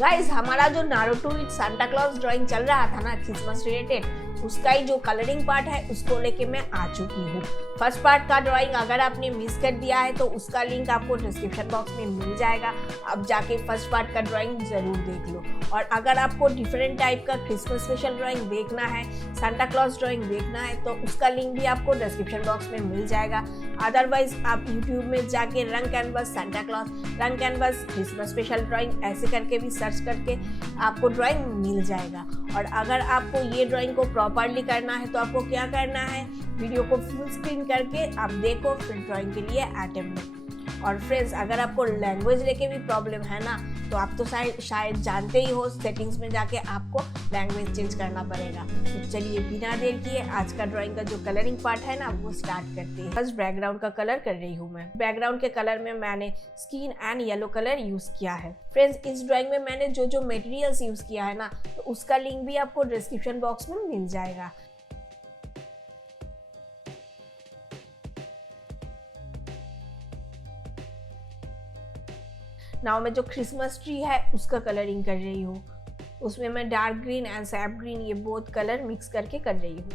Guys हमारा जो Naruto with Santa Claus drawing चल रहा था ना क्रिसमस रिलेटेड, उसका ही जो कलरिंग पार्ट है उसको लेके मैं आ चुकी हूँ। फर्स्ट पार्ट का ड्राइंग अगर आपने मिस कर दिया है तो उसका लिंक आपको डिस्क्रिप्शन बॉक्स में मिल जाएगा। अब जाके फर्स्ट पार्ट का ड्राइंग जरूर देख लो। और अगर आपको डिफरेंट टाइप का क्रिसमस स्पेशल ड्राइंग देखना है, सांता क्लॉज ड्राइंग देखना है, तो उसका लिंक भी आपको डिस्क्रिप्शन बॉक्स में मिल जाएगा। अदरवाइज आप यूट्यूब में जाके रंग कैनवस सांता क्लॉज, रंग कैनवस क्रिसमस स्पेशल ड्राइंग ऐसे करके भी सर्च करके आपको ड्राइंग मिल जाएगा। और अगर आपको ये ड्राइंग को प्रॉपरली करना है तो आपको क्या करना है, वीडियो को फुल स्क्रीन करके आप देखो, फिर ड्राइंग के लिए अटेम्प्ट लो। और फ्रेंड्स अगर आपको लैंग्वेज लेके भी प्रॉब्लम है ना, तो आप तो शायद जानते ही हो, सेटिंग्स में जाके आपको लैंग्वेज चेंज करना पड़ेगा। तो चलिए बिना देर किए आज का ड्राइंग का जो कलरिंग पार्ट है ना वो स्टार्ट करते हैं। फर्स्ट बैकग्राउंड का कलर कर रही हूँ मैं। बैकग्राउंड के कलर में मैंने skin and yellow colour use किया है। फ्रेंड्स इस ड्राइंग में मैंने जो जो मटेरियल्स यूज किया है ना, तो उसका लिंक भी आपको डिस्क्रिप्शन बॉक्स में मिल जाएगा। नाउ मैं जो क्रिसमस ट्री है उसका कलरिंग कर रही हूँ। उसमें मैं dark green and SAP green ये बोथ कलर मिक्स करके कर रही हूँ।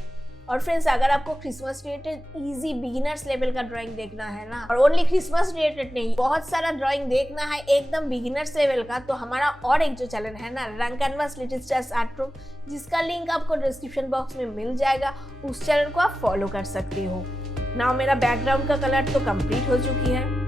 और फ्रेंड्स अगर आपको Christmas related easy beginners level का ड्राइंग देखना है ना, और ओनली क्रिसमस रिलेटेड नहीं, बहुत सारा ड्राइंग देखना है एकदम बिगिनर्स लेवल का, तो हमारा और एक जो चैनल है ना, रंग canvas little stars art room, जिसका लिंक आपको डिस्क्रिप्शन बॉक्स में मिल जाएगा, उस चैनल को आप फॉलो कर सकते हो। नाउ मेरा बैकग्राउंड का कलर तो कंप्लीट हो चुकी है।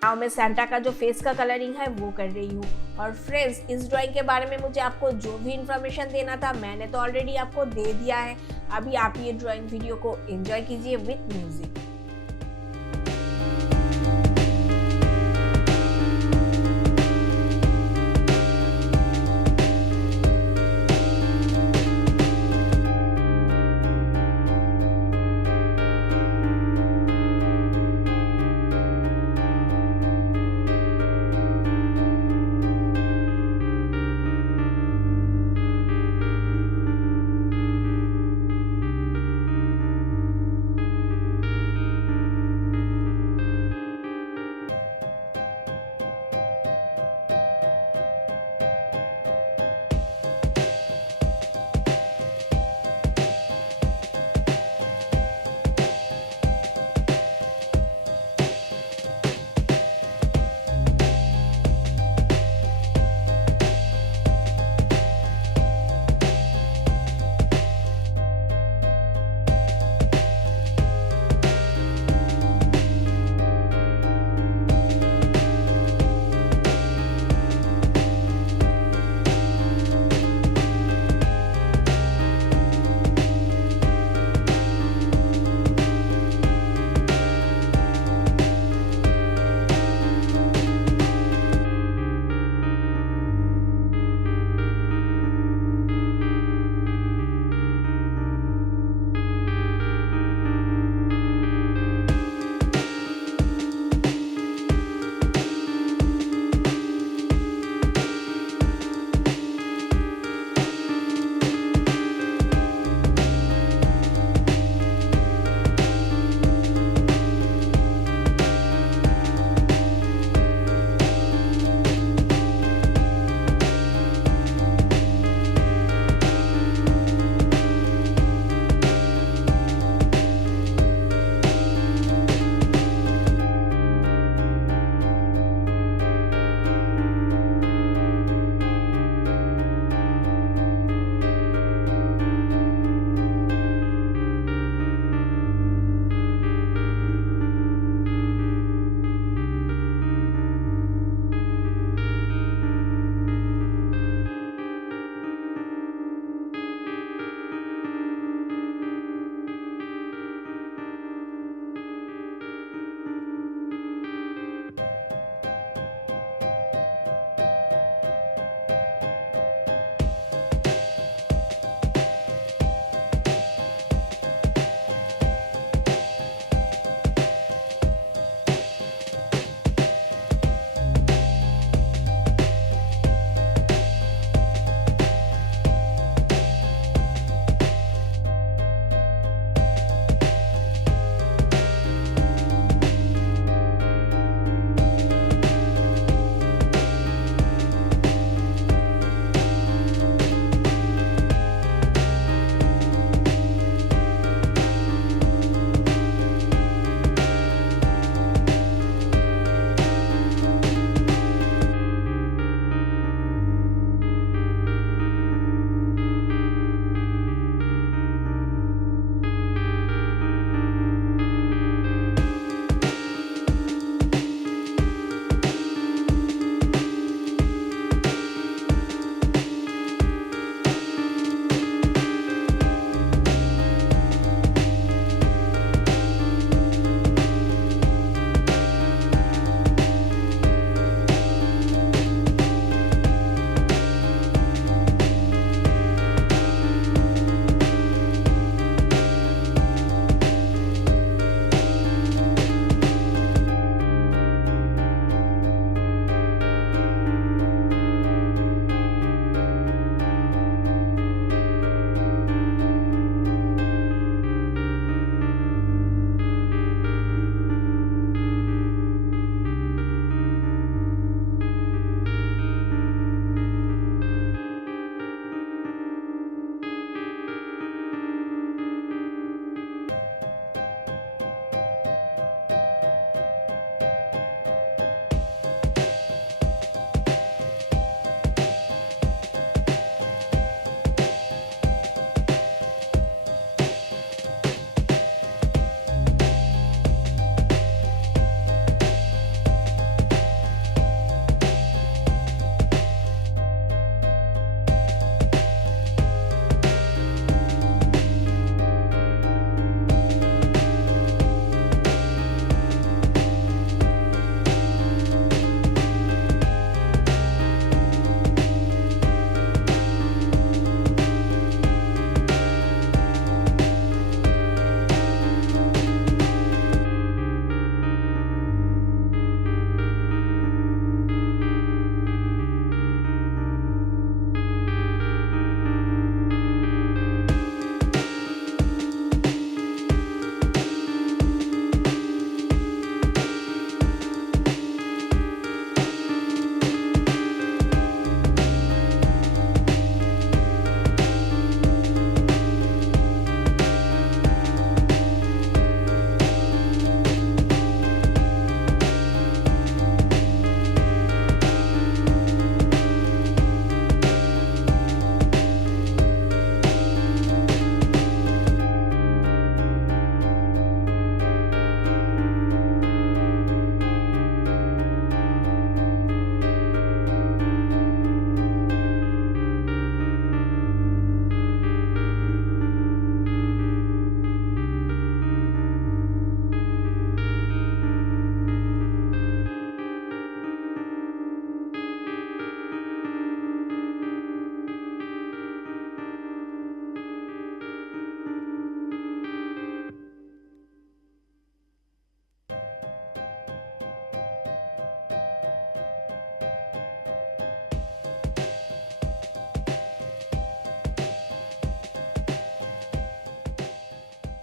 नाउ मैं सैंटा का जो फेस का कलरिंग है वो कर रही हूँ। और फ्रेंड्स इस ड्राइंग के बारे में मुझे आपको जो भी इंफॉर्मेशन देना था मैंने तो ऑलरेडी आपको दे दिया है। अभी आप ये ड्राइंग वीडियो को एंजॉय कीजिए विद म्यूजिक।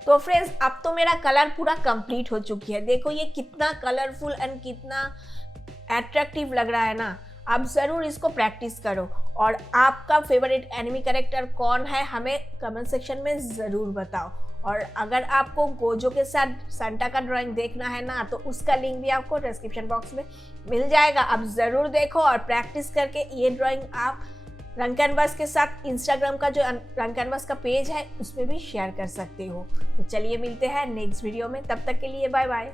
तो फ्रेंड्स अब तो मेरा कलर पूरा कंप्लीट हो चुकी है। देखो ये कितना कलरफुल एंड कितना अट्रैक्टिव लग रहा है ना। आप ज़रूर इसको प्रैक्टिस करो और आपका फेवरेट एनिमी कैरेक्टर कौन है हमें कमेंट सेक्शन में ज़रूर बताओ। और अगर आपको गोजो के साथ सांता का ड्राइंग देखना है ना तो उसका लिंक भी आपको डिस्क्रिप्शन बॉक्स में मिल जाएगा। आप ज़रूर देखो और प्रैक्टिस करके ये ड्राइंग आप रंग कैनवास के साथ इंस्टाग्राम का जो रंग कैनवास का पेज है उसमें भी शेयर कर सकते हो। तो चलिए मिलते हैं नेक्स्ट वीडियो में, तब तक के लिए बाय बाय।